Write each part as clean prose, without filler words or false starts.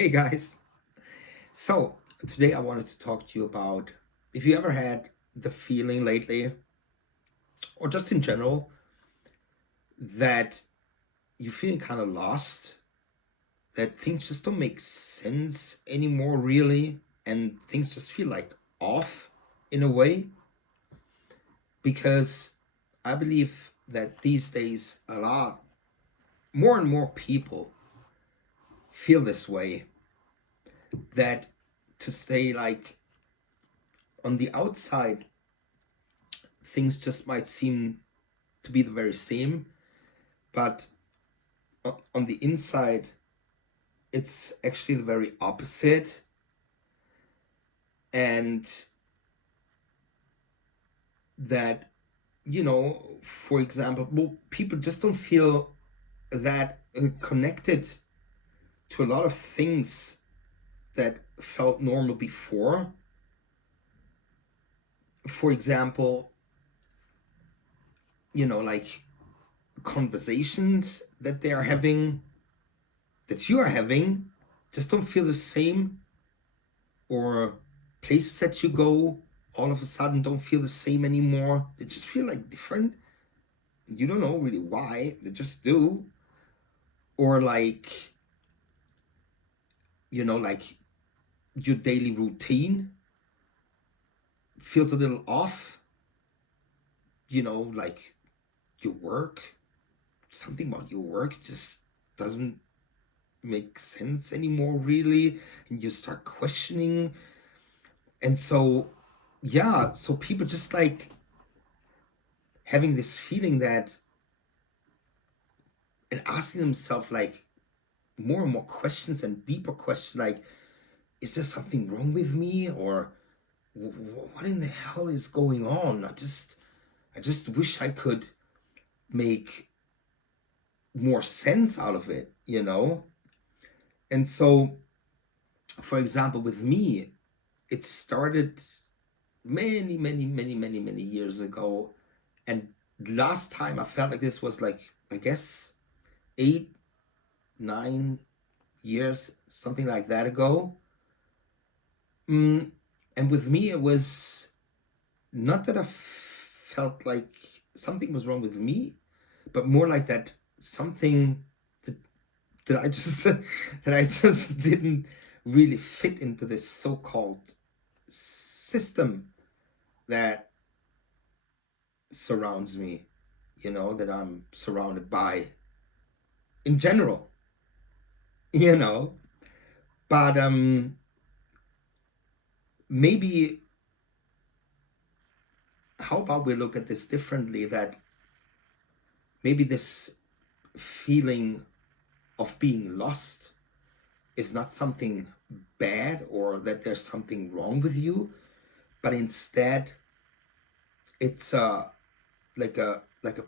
Hey guys. So, today I wanted to talk to you about if you ever had the feeling lately, or just in general, that you're feeling kind of lost, that things just don't make sense anymore, really, and things just feel like off in a way. Because I believe that these days, a lot more and more people feel this way, that to stay like on the outside, things just might seem to be the very same, but on the inside, it's actually the very opposite. And that, for example, well, people just don't feel that connected to a lot of things that felt normal before. For example, like conversations that they are having, that you are having, just don't feel the same, or places that you go all of a sudden don't feel the same anymore. They just feel like different. You don't know really why, they just do. Or like, like your daily routine feels a little off, like your work, something about your work just doesn't make sense anymore, really. And you start questioning. And so, yeah, so people just like having this feeling that, and asking themselves like more and more questions and deeper questions, like, is there something wrong with me, or what in the hell is going on? I just wish I could make more sense out of it. And so, for example, with me, it started many, many, many, many, many years ago. And last time I felt like this was like, I guess, 8, 9 years, something like that ago. Mm, and with me, it was not that I felt like something was wrong with me, but more like that something that, that I just that I just didn't really fit into this so-called system that surrounds me, that I'm surrounded by in general, you know. But maybe, how about we look at this differently, that maybe this feeling of being lost is not something bad, or that there's something wrong with you, but instead it's like a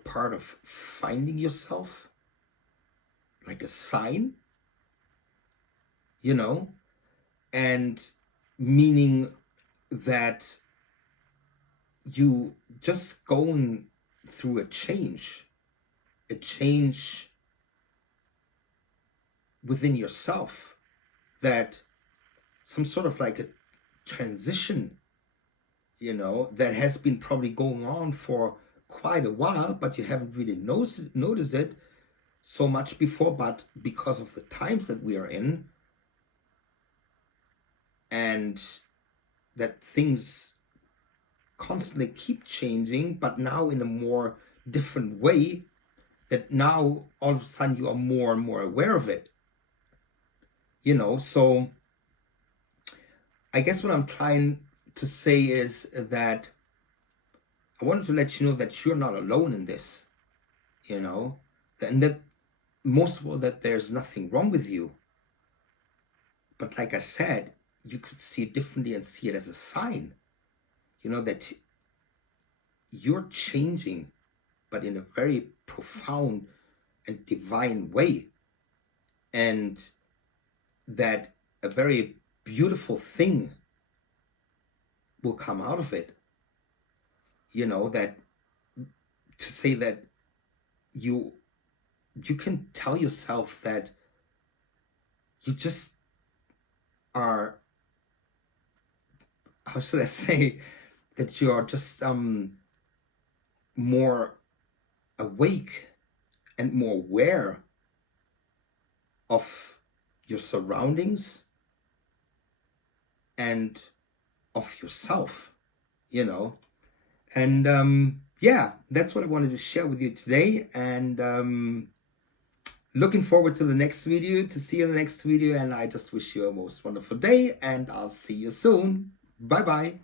part of finding yourself, like a sign, you know, and meaning that you just going through a change within yourself, that some sort of like a transition, that has been probably going on for quite a while, but you haven't really noticed it so much before. But because of the times that we are in, and that things constantly keep changing, but now in a more different way, that now all of a sudden you are more and more aware of it. So I guess what I'm trying to say is that I wanted to let you know that you're not alone in this, you know, and that most of all, that there's nothing wrong with you. But like I said, you could see it differently and see it as a sign, that you're changing, but in a very profound and divine way. And that a very beautiful thing will come out of it. That to say that you can tell yourself that you just are, how should I say, that you are just more awake and more aware of your surroundings and of yourself, you know. And yeah, that's what I wanted to share with you today. And looking forward to the next video, to see you in the next video. And I just wish you a most wonderful day, and I'll see you soon. Bye bye.